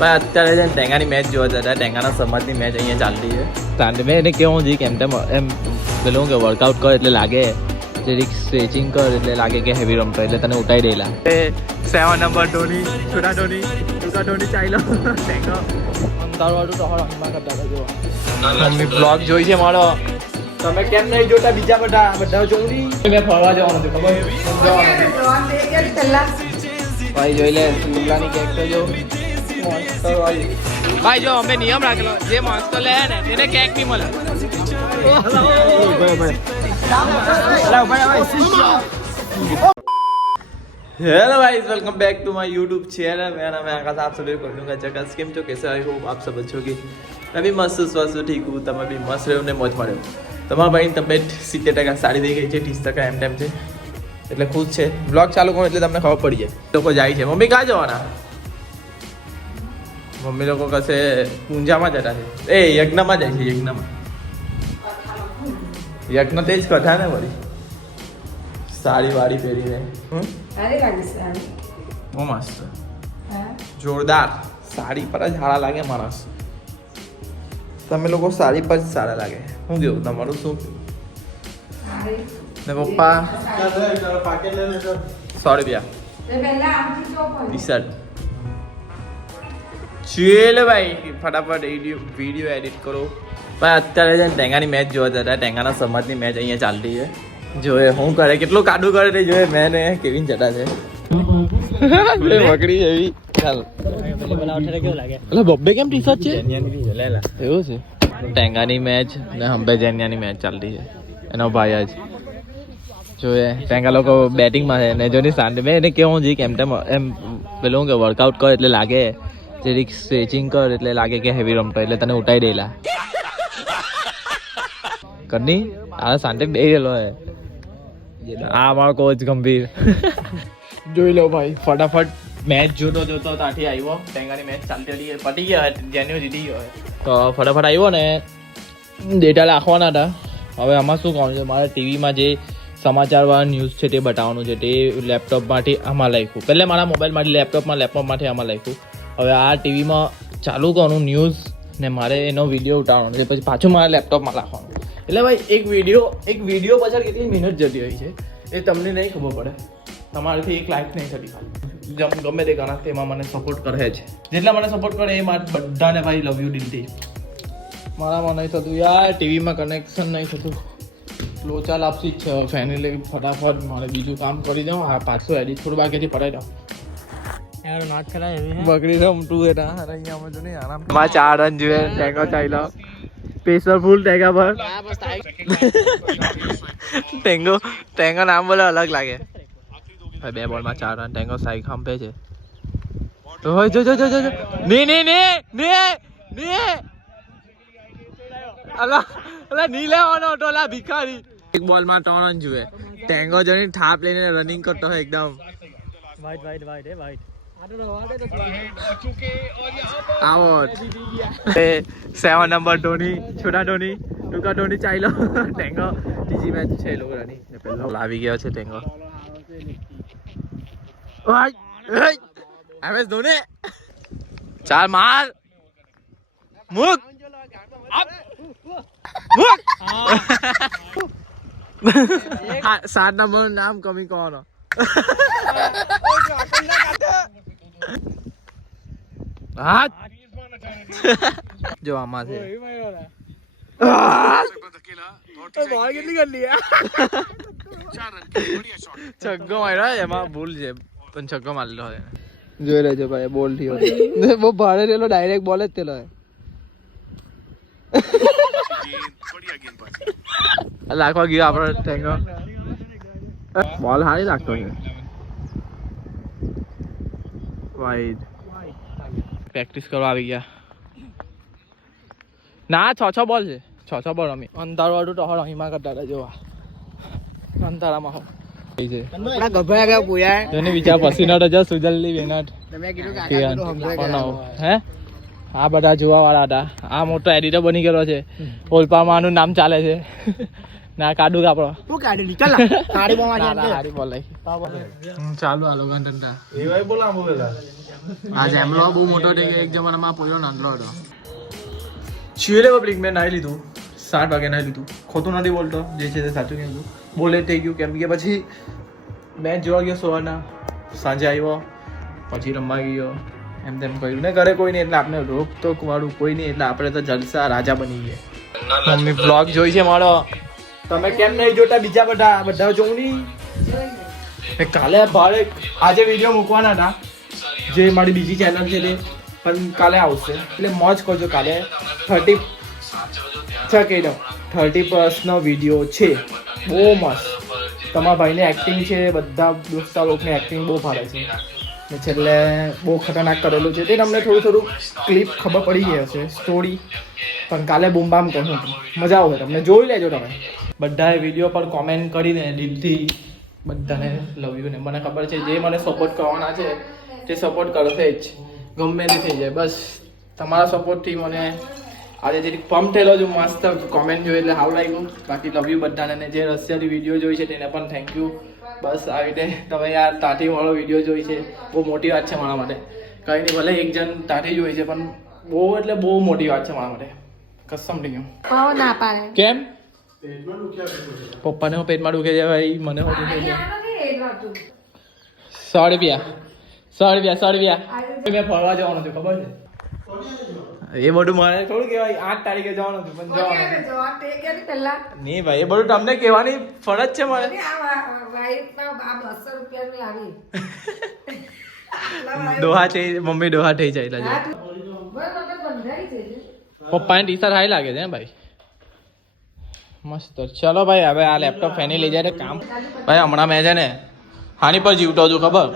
ભાઈ અત્યારે છે ને ટેંગાની મેચ જોવા જતા ટેંગાના સમાજની મેચ અહીંયા ચાલતી છે તાંડ મેં એને કેવું જોઈએ કેમ તેમ એમ પેલું કે વર્કઆઉટ કર એટલે લાગે જરીક સ્ટ્રેચિંગ કર એટલે લાગે કે હેવી રમતો એટલે તને ઉઠાઈ દેલા 7 નંબર ધોની છોટા ધોની ટૂંકા ધોની ચાલ્યો ટેંગો અંધારવાળું તો હળમાં કરતા હતા જો મમ્મી બ્લોગ જોઈ છે મારો તમે કેમ નહીં જોતા બીજા બધા જોઉં મેં ફરવા જવાનું હતું ખબર ભાઈ જોઈ લે લુગડાની કેક તો જો ભાઈ જો અમે નિયમ રાખેલો જે મોન્સ્ટર લે ને તેને કેક નહીં મળે हेलो भाई welcome back to my YouTube channel मेरा नाम है आकाश आप सभी को कहूँगा जगह केम छो कैसे आई होप आप सब अच्छे होगी मैं भी मस्त स्वस्थ ठीक हूँ તમે બી મસ્ત રહ્યો ને મોજ માર્યો તમારા ભાઈની તબિયત 70% સારી થઈ ગઈ છે 30% એમ ટાઈમ છે એટલે ખુશ છે બ્લોગ ચાલુ કરું એટલે તમને ખબર પડી જાય લોકો જાય છે મમ્મી ક્યાં જવાના મમ્મી લોકો કશે પૂંજામાં જતા છે એ યજ્ઞમાં જાય છે યજ્ઞ તે જ કથા ને વળી સાડી વાડી પહેરીને બહુ મસ્ત જોરદાર સાડી પર જ સારા લાગે માણસ તમે લોકો સાડી પર જ સારા લાગે શું કેવું તમારું શું કેવું ને પપ્પા 100 રૂપિયા ટી શર્ટ ચેલ ભાઈ ફટાફટ વિડીયો એડિટ કરો ભાઈ અત્યારે છે ને ટેંગાની મેચ જોવા જતા ટેંગાના સમાજની મેચ અહીંયા ચાલતી છે જોયે હું કરે કેટલું કાડું કરે તે જોઈએ મેં ને કેવિન જતા છે મકડી એવી ચાલ એટલે બબ્બે કેમ ટી શર્ટ છે એવું છે ટેંગાની મેચ ને હંબે જેનિયાની મેચ ચાલતી છે એનો ભાઈ જ જોઈએ ટેંગા લોકો બેટિંગમાં છે ને જોની સાંજે મેં એને કેવું જોઈએ કેમ તેમ એમ પેલું કે વર્કઆઉટ કર એટલે લાગે જરીક સ્ટ્રેચિંગ કર એટલે લાગે કે હેવી રમતો એટલે તને ઉઠાઈ દેલા કરની આ સાંજે બે ગયેલો હે આ મારો કોચ ગંભીર જોઈ લો ભાઈ ફટાફટ મેચ જોતો ત્યાંથી આવ્યો ટેંગાની મેચ ચાલતી હતી પતી ગયા જેન્યુ જીતી ગયો તો ફટાફટ આવ્યો ને ડેટા રાખવાના હતા હવે આમાં શું કહું છે મારે ટીવીમાં જે સમાચારવાળા ન્યૂઝ છે તે બતાવવાનું છે તે લેપટોપમાંથી આમાં લખ્યું પહેલાં મારા મોબાઈલમાંથી લેપટોપમાંથી આમાં લખ્યું હવે આ ટીવીમાં ચાલુ કરવાનું ન્યૂઝ ને મારે એનો વિડીયો ઉતારવાનો છે પછી પાછું મારે લેપટોપમાં રાખવાનું એટલે ભાઈ એક વિડીયો પાછળ કેટલી મહેનત જતી હોય છે એ તમને નહીં ખબર પડે તમારાથી એક લાઈફ નહીં થતી ખાલી ગમે તે ગાના તેમાં મને સપોર્ટ કરે છે જેટલા મને સપોર્ટ કરે એ મારે બધાને ભાઈ લવ યુ દિલથી મારામાં નહીં થતું યાર ટીવીમાં કનેક્શન નહીં થતું લોચા લાપસી જ છે ફેમિલી ફટાફટ મારે બીજું કામ કરી દઉં આ પાછું એડિટ થોડું બાકીથી પડાવી દઉં બકરી રમતું એના અહીંયા જો નહીં આરામ માં 4 રન જોઈએ ટેંગો ચાલ્યો સ્પેશિયલ ફૂલ ટેંગા પર ટેંગો નામ બોલે અલગ લાગે ભાઈ 2 બોલમાં 4 રન ટેંગો સાઈ ખંભે છે ઓય જો ને અલા ની લેવાનો તો અલા ભિખારી એક બોલમાં 3 રન જોઈએ ટેંગો જણી થાપ લઈને રનિંગ કરતો હોય એકદમ વાઈટ આઉટ 7 નંબર ધોની છોટા ધોની ટૂંકા ધોની ચાલ્યો ટેંગો ત્રીજી મેચ છે એ લોકોની પહેલો આવી ગયો છે ટેંગો હવે ધોની ચાલ માર મુક 7 નંબર નામ કમી કોનો જો આમાં છે છગ્ગો માર્યો એમાં ભૂલ છે પણ છગ્ગો મારેલો જોઈ લેજો ભાઈ બોલ થયો બહુ ભારે રેલો ડાયરેક્ટ બોલ જ તેલો લાખવા ગયો આપણો ટેંગો બોલ હારી લાગતો વાઈડ પ્રેક્ટિસ કરવા આવી ગયા ના 6 બોલ છે 6 બોલ અમે અંધારવાળું તો અહીંમાં કરતા હતા જોવા અંધારામાં વિચાર પસીનો તો સુજલની વેનાટ હે આ બધા જોવા વાળા હતા આ મોટો એડિટર બની ગયેલો છે ઓલપામાં આનું નામ ચાલે છે ના કાડુ કાપડો તું કાઢી લી ચાલ સાડી બોલ હારી બોલ ચાલુ આ લોકો ધંધા એવાય બોલા બોલા આ જેમલો બહુ મોટો થઈ ગયો એક જમાનામાં પોયો નાનલો હતો ચીલે પબ્લિક મેં નાઈ લીધું 7 વાગે નાઈ લીધું ખોટું નથી બોલતો જે છે તે સાચું કીધું બોલે થઈ ગયું કેમ કે પછી મેચ જોવા ગયો સવારના સાંજે આવ્યો પછી રમવા ગયો એમ તેમ કર્યું ને ઘરે કોઈ નહીં એટલે આપણે રોકટોક વાળું કોઈ નહીં એટલે આપણે તો જલસા રાજા બની ગયા મમ્મી બ્લોગ જોઈ છે મારો તમે કેમ નહીં જોતા બીજા બધા જોઉં નહીં કાલે ભાડે આજે વિડીયો મૂકવાના હતા જે મારી બીજી ચેનલ છે તે પણ કાલે આવશે એટલે મોજ કરજો કાલે 30+ નો વિડીયો છે બહુ મસ્ત તમારા ભાઈને એક્ટિંગ છે બધા દોસ્તા લોકોને એક્ટિંગ બહુ ભારે છે ને છેલ્લે બહુ ખતરનાક કરેલું છે તે તમને થોડું ક્લિપ ખબર પડી ગઈ હશે સ્ટોરી પણ કાલે બૂમ બામ કહું મજા આવે તમને જોઈ લેજો તમે બધાએ વિડીયો પર કોમેન્ટ કરીને દિલથી બધાને લવ યુ ને મને ખબર છે જે મને સપોર્ટ કરવાના છે તે સપોર્ટ કરશે જ ગમે તે થઈ જાય બસ તમારા સપોર્ટથી મને આજે જે પમ્પ થયેલો છું મસ્ત કોમેન્ટ જોઈ એટલે હાવ લાગ્યું બાકી લવ યુ બધાને ને જે રશિયાની વિડીયો જોઈ છે તેને પણ થેન્ક યુ બસ આવી રીતે તમે યાર તાંતીવાળો વિડીયો જોઈ છે બહુ મોટી વાત છે મારા માટે કંઈ નહીં ભલે એક જણ તાંતી જોઈ છે પણ બહુ એટલે બહુ મોટી વાત છે મારા માટે કસમ થઈ ગયું કેમ પપ્પાને પેટમાં દુખે છે ભાઈ મને દુખે છે 100 રૂપિયા મેં ફરવા જવાનું હતું ખબર છે એ બધું મારે થોડું કહેવાય 8 તારીખે જવાનું હતું પણ જવાનું નહીં ભાઈ એ બધું તમને કહેવાની ફરજ છે મારે ડોહા થઈ મમ્મી ડોહા થઈ જાય એટલે પપ્પાને ટી-શર્ટ હાઈ લાગે છે ભાઈ મસ્ત ચલો ભાઈ હવે આ લેપટોપ ફેની લઈ જાય કામ ભાઈ હમણાં મેં છે ને હાની પર જીવતો છું ખબર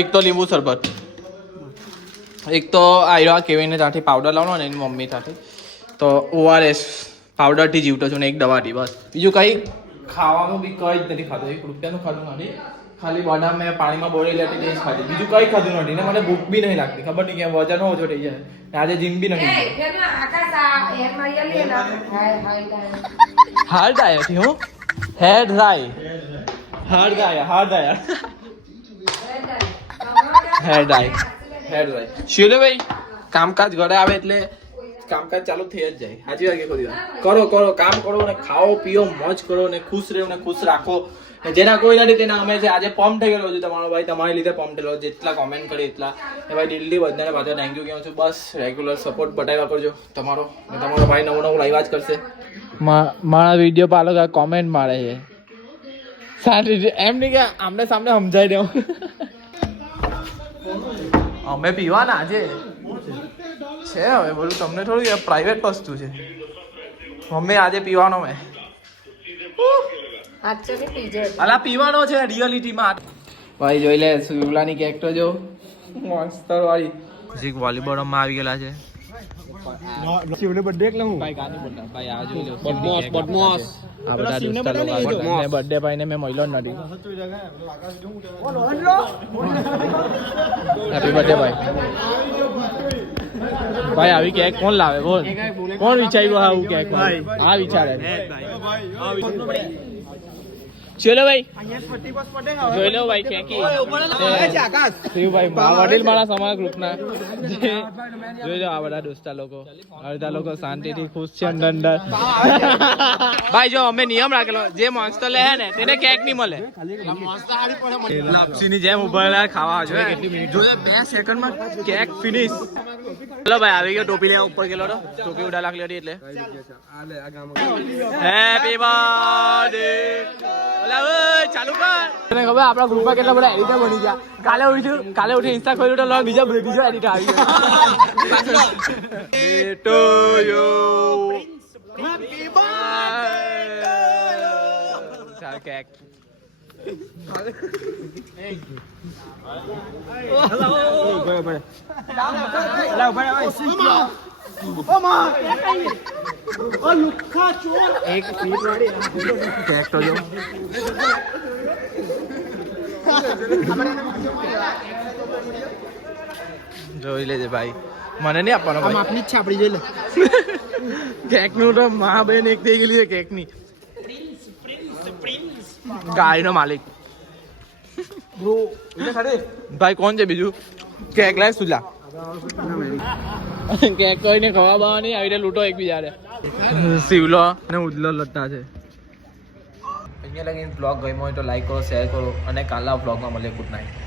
એક તો લીંબુ શરબત એક તો આવ્યો કેવીને ત્યાંથી પાવડર લાવવાનો ને એની મમ્મી ત્યાંથી તો ORS પાવડરથી જીવતો છું ને એક દવાથી બસ બીજું કંઈ ખાવાનું બી કંઈ જ નથી ખાતું 1 રૂપિયાનું ખાધું નથી ખાલી બદામ મેં પાણીમાં બોળી લેતી તે જ ખાધી બીજું કંઈ ખાધું નથી ને મને ભૂખ બી નહીં લાગતી ખબર નહીં કે વજન ઓછો થઈ જાય આજે જીમ બી નથી હાર્ડ આવ્યો થી હું હેડ રાય હાર્ડ શિલે ભાઈ કામકાજ ઘરે આવે એટલે કામકાજ ચાલુ થઈ જ જાય સાચી વાત કે ખોટી વાત કરો કામ કરો ને ખાઓ પીઓ મોજ કરો ને ખુશ રહો ને ખુશ રાખો જેના કોઈ નથી તેના અમે છે આજે પમ્પ થઈ ગયેલો છું તમારો ભાઈ તમારી લીધે પમ્પ થયેલો જેટલા કોમેન્ટ કરી એટલા એ ભાઈ દિલ્હી બધાને પાછો થેન્ક યુ કહું છું બસ રેગ્યુલર સપોર્ટ બતાવ્યા કરજો તમારો ભાઈ નવું લાઈવ જ કરશે મારા વિડીયો પર લોકો કોમેન્ટ મારે છે સારી એમ નહીં કે આમને સામને સમજાઈ દેવું અમે પીવાના છે હવે બોલું તમને થોડું પ્રાઇવેટ વસ્તુ છે મમ્મી આજે પીવાનો મેં અલા પીવાનો છે રિયાલિટીમાં ભાઈ જોઈ લે સુલાની કેક તો જો મોન્સ્ટર વાળી જીક વોલીબોલ માં આવી ગયેલા છે શિવને બર્થડે એટલે હું ભાઈ કાની બોલતા ભાઈ આ જોઈ લો બદમાશ આ બધા દોસ્તા લોકો ને બર્થડે ભાઈ ને મેં મળ્યો નથી હેપી બર્થડે ભાઈ ભાઈ આવી કેક કોણ લાવે બોલ કોણ વિચાર્યું આવું કેક ભાઈ આ વિચારે ચલો ભાઈ જોઈ લો ભાઈ કેકી શિવભાઈ વડીલ મારા સમાજ ગ્રુપના જોઈ લો આ બધા દોસ્તા લોકો અડધા લોકો શાંતિથી ખુશ છે અંદર ભાઈ જો અમે નિયમ રાખેલો જે મોન્સ્ટર લે ને તેને કેક નહીં મળે લાપસી ની જેમ ઉભા ખાવા જોઈએ કેટલી મિનિટ જો 2 સેકન્ડમાં કેક ફિનિશ ચલો ભાઈ આવી ગયો ટોપી લેવા ઉપર ગયેલો તો ટોપી ઉડા લાગલી હતી એટલે હેપી બર્થડે ચાલુ કર તને ખબર આપણા ગ્રુપમાં કેટલા બધા એડિટર બની ગયા કાલે ઉઠી ઇન્સ્ટા ખોલ્યું તો બીજો એડિટર આવી ગયો ટુ યુ હેપી બર્થડે ચાલ કેક એક સીટ વાળી કેક તો જો જોઈ લેજે ભાઈ મને નહીં આપવાનો ભાઈ આપની ઈચ્છા આપણી જોઈ લે કેક નું તો મા બહેન એક થઈ ગયેલી છે કેક ની ગાયનો માલિક બ્રો એટલે સાડે ભાઈ કોણ છે બીજું કેક લાય સુલા કેક કોઈને ખવા બાવા નહીં આવી લૂંટો એકબીજાને શિવલો ને ઉદલો લટ્ટા છે અહીંયા લગીને બ્લોગ ગમ્યો હોય તો લાઈક કરો શેર કરો અને કાલના બ્લોગમાં મળીએ ગુડ નાઇટ